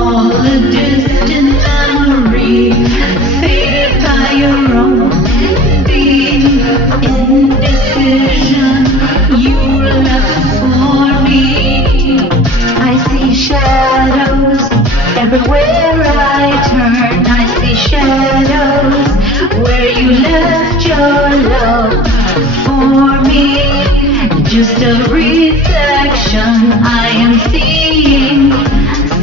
recall a distant memory faded by your own being indecision you left for me. I see shadows everywhere I turn. I see shadows where you left your love for me. Just a reflection I am seeing,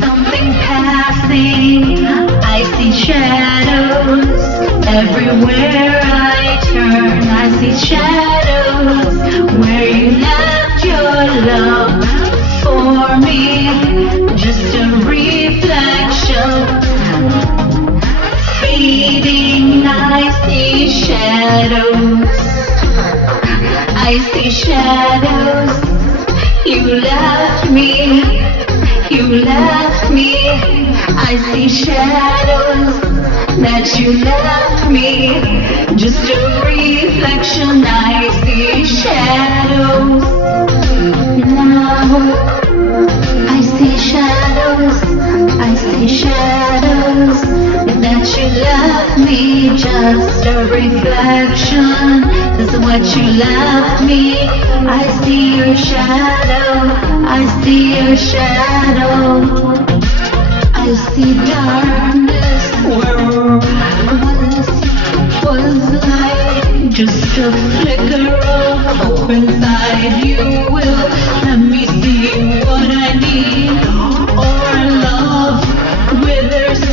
something passing. I see shadows everywhere I turn. I see shadows where you left your love for me. Just a reflection fading. I see shadows. I see shadows. You left me. You left me. I see shadows that you left me. Just a reflection. I see shadows. Now I see shadows. I see shadows that you left me. Just a reflection is what you left me. I see your shadow. I see your shadow. I see darkness where once was light. Just a flicker of hope inside you will let me see what I need. Or love withers,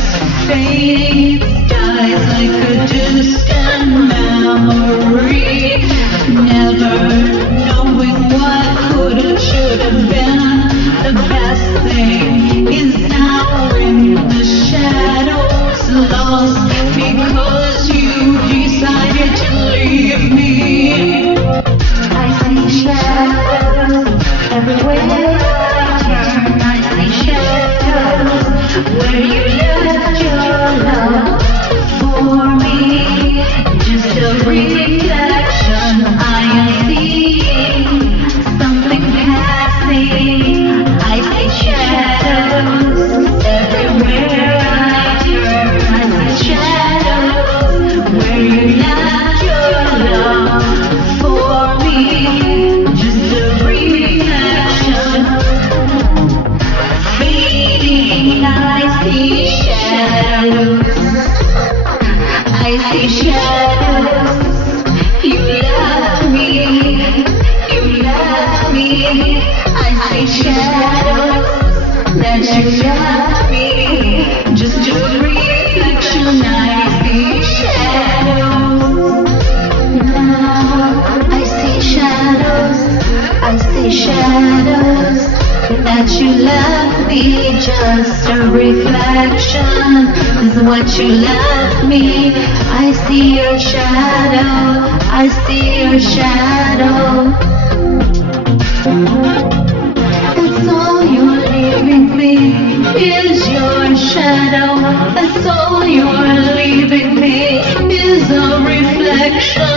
fades, dies like a distant memory. Never knowing what could have, should have been. The best thing is now in the shadows, lost because you decided to leave me. I see shadows everywhere I turn. I see shadows where you left your love for me. Just a reflection I am seeing, something passing. I see shadows everywhere I turn. I see shadows where you left your love for me. Just a reflection fading. I see shadows. I see shadows. You left me. You left me. I see shadows that you left me. Just a reflection. I see shadows. Now I see shadows. I see shadows that you left me. Just a reflection is what you left me. I see your shadow. I see your shadow. That's all you're leaving me is your shadow. That's all you're leaving me is a reflection.